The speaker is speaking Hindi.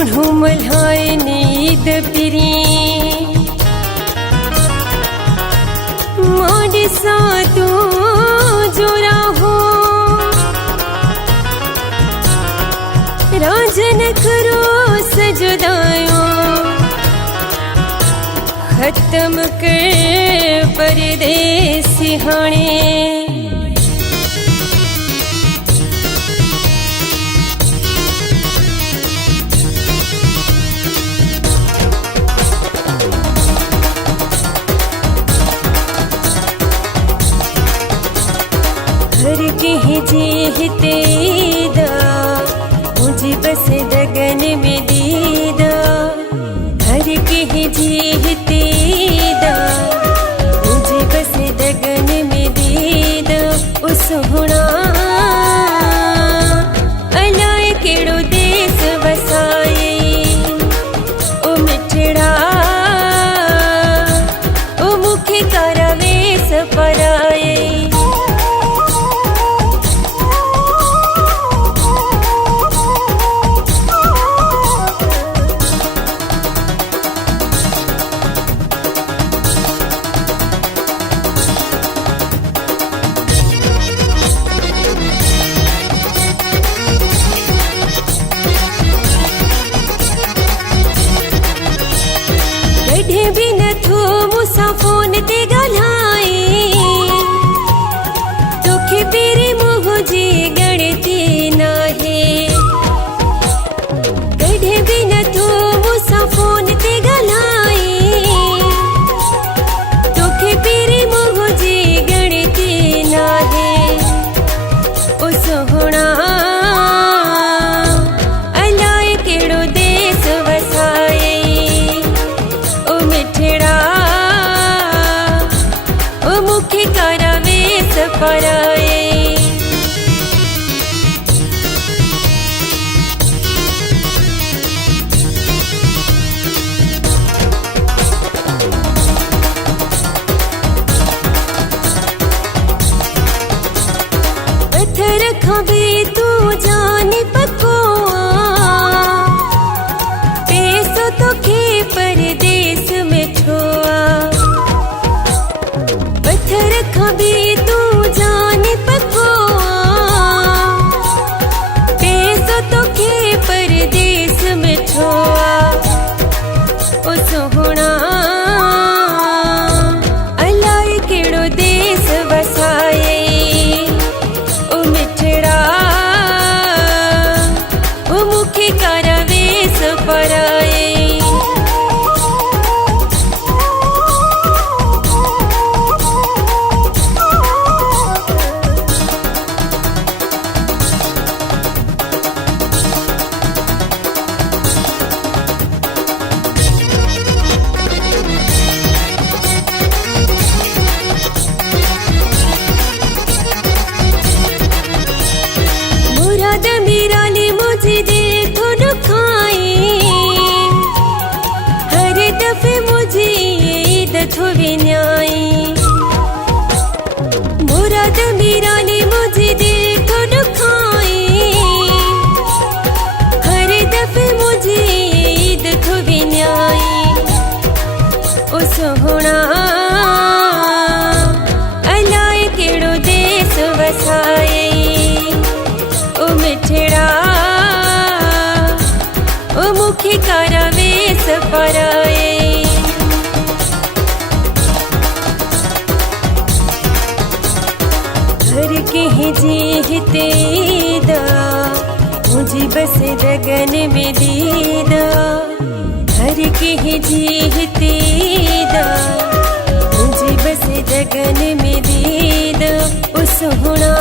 मोढ़ू मल्हाए नींद पिरी मोड़ी सा तू जोरा हो राजन करो सजुदायो खत्म कर परदेसी हाणे घर के जीते दा मुझे बस दगन में दीदा घर के जीते दा मुझे बस दगन में दीदा उस हुणा अलाए केड़ो देश वसाए ओ मिठड़ा ओ मुखे करवेश पराए भी न थो मुसा फोन ते गलाए तोखे तेरे मोह जी गणती नाहे गढ़े भी न थो मुसा फोन ते गलाए तोखे तेरे मोह जी गणती नाहे उस होना अलाए केड़ो देश वसाए ओ मुखे करवेश पराए पत्थर खबे तू जाने पको पेसो तो खे परदेश में छोआ पत्थर खबे तू जाने पको पेसो तो खे परदेश में छोआ ओ सोहणा अलाए केड़ो देश वसाए ओ मिठड़ा ओ मुखे करवेश पराए मुराद मिराली मुझे दिल को दुखाए हर दफे मुझे ईद थो विन्याई मुराद मिराली मुझे दिल को दुखाए हर दफे मुझे ईद थो विन्याई उस होना अलाए केड़ो देश वसाए ओ मिठड़ा ओ मुखे करवेश पराए घर के जीते दा मुझे बस दगन में दीदा घर के जीते दा मुझे बस दगन में दीदा उस हुणा